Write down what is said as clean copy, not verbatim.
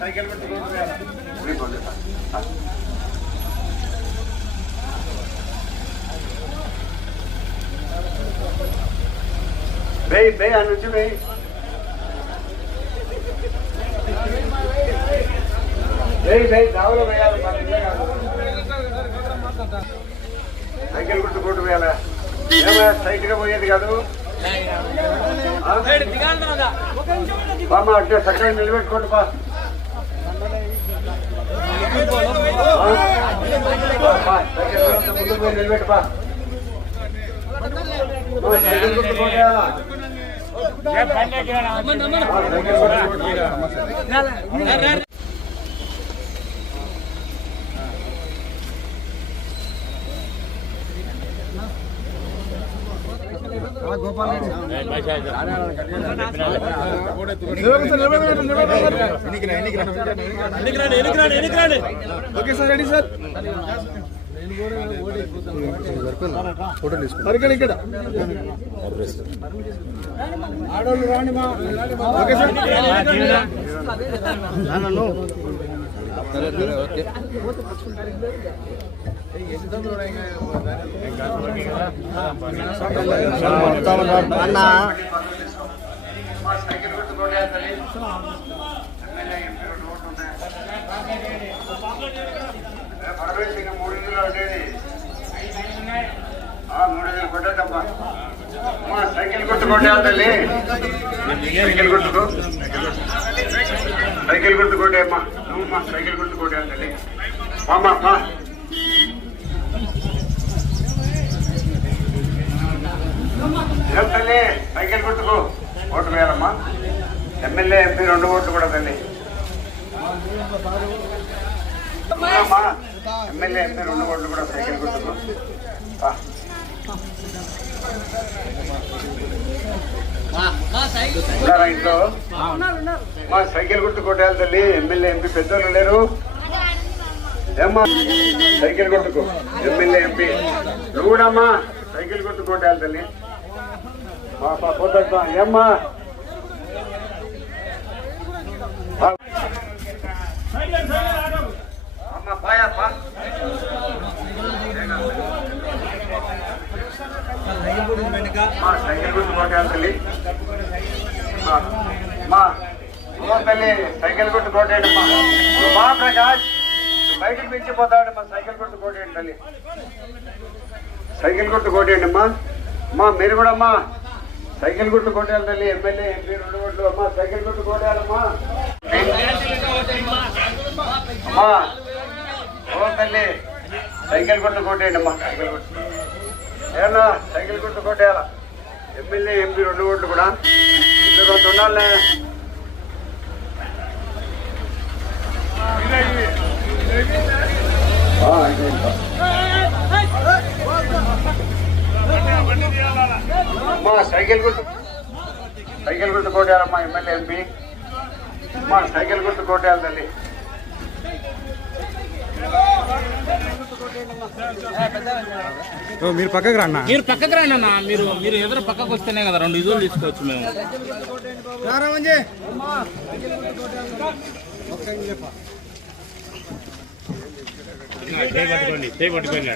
cycle బే అని నుంచి బే దావలో వేయాలి సైకిల్ గుర్తు కొట్టు వేయాలా స్ట్రైట్ గా పోయేది కాదు బామ్మ అంటే చక్కగా నిలబెట్టుకోండి బా ముందు పోయి నిలబెట్టు బా సైకిల్ గుర్తు కొట్టేయాలా Gopal okay sir ready sir photo తీసుకుంటారు ఇక్కడ ఆడోళ్ళు రాండి మా ఓకే సార్ ఓకే సైకిల్ గుర్తుకోండి తల్లి సైకిల్ గుర్తుకో సైకిల్ గుర్తుకోండి అమ్మా నువ్వు సైకిల్ గుర్తుకోండి తల్లి అమ్మా ఏం తల్లి సైకిల్ గుర్తుకో ఓటు వేయాలమ్మా ఎమ్మెల్యే ఎంపీ 2 ఓట్లు కూడా తల్లి ఎమ్మెల్యే ఎంపీ 2 ఓట్లు కూడా సైకిల్ గుర్తుకో ఇంట్లో మా సైకిల్ గుర్తు కొట్టేయాలి తల్లి ఎమ్మెల్యే ఎంపీ పెద్దోళ్ళు లేరు ఏమ్మా సైకిల్ గుర్తుకు ఎమ్మెల్యే ఎంపీ నువ్వు కూడా అమ్మా సైకిల్ గుర్తు కొట్టేయాలి తల్లి పోతా ఏమ్మా అమ్మా పాయా పా సైకిల్ గుర్తు కొట్టేయాలి తల్లి తల్లి సైకిల్ గుర్తు కొట్టేయండి మా ప్రకాష్ బయటకు మించిపోతాడు మా సైకిల్ గుర్తు కొట్టేయండి తల్లి సైకిల్ గుర్తు కొట్టేయండి అమ్మా మీరు కూడా అమ్మా సైకిల్ గుర్తు కొట్టేయాలి తల్లి ఎమ్మెల్యే ఎంపీ 2 ఓట్లు అమ్మా సైకిల్ గుర్తు కొట్టేయాలమ్మా అమ్మా తల్లి సైకిల్ గుర్తు కొట్టేయండి అమ్మా సైకిల్ గుర్తు ఏమన్నా సైకిల్ గుర్తు కొట్టేయాల ఎమ్మెల్యే ఎంపీ 2 ఓట్లు కూడా ఇందులో కొంత ఉండాలనే అమ్మా సైకిల్ గుర్తు కొట్టేయాలమ్మా ఎమ్మెల్యే ఎంపీ అమ్మా సైకిల్ గుర్తు కొట్టేయాలి తల్లి మీరు పక్కకు రాన్నా మీరు ఎదురు పక్కకు వస్తేనే కదా 2 ఇజులు తీసుకోవచ్చు మేము పట్టుకోండి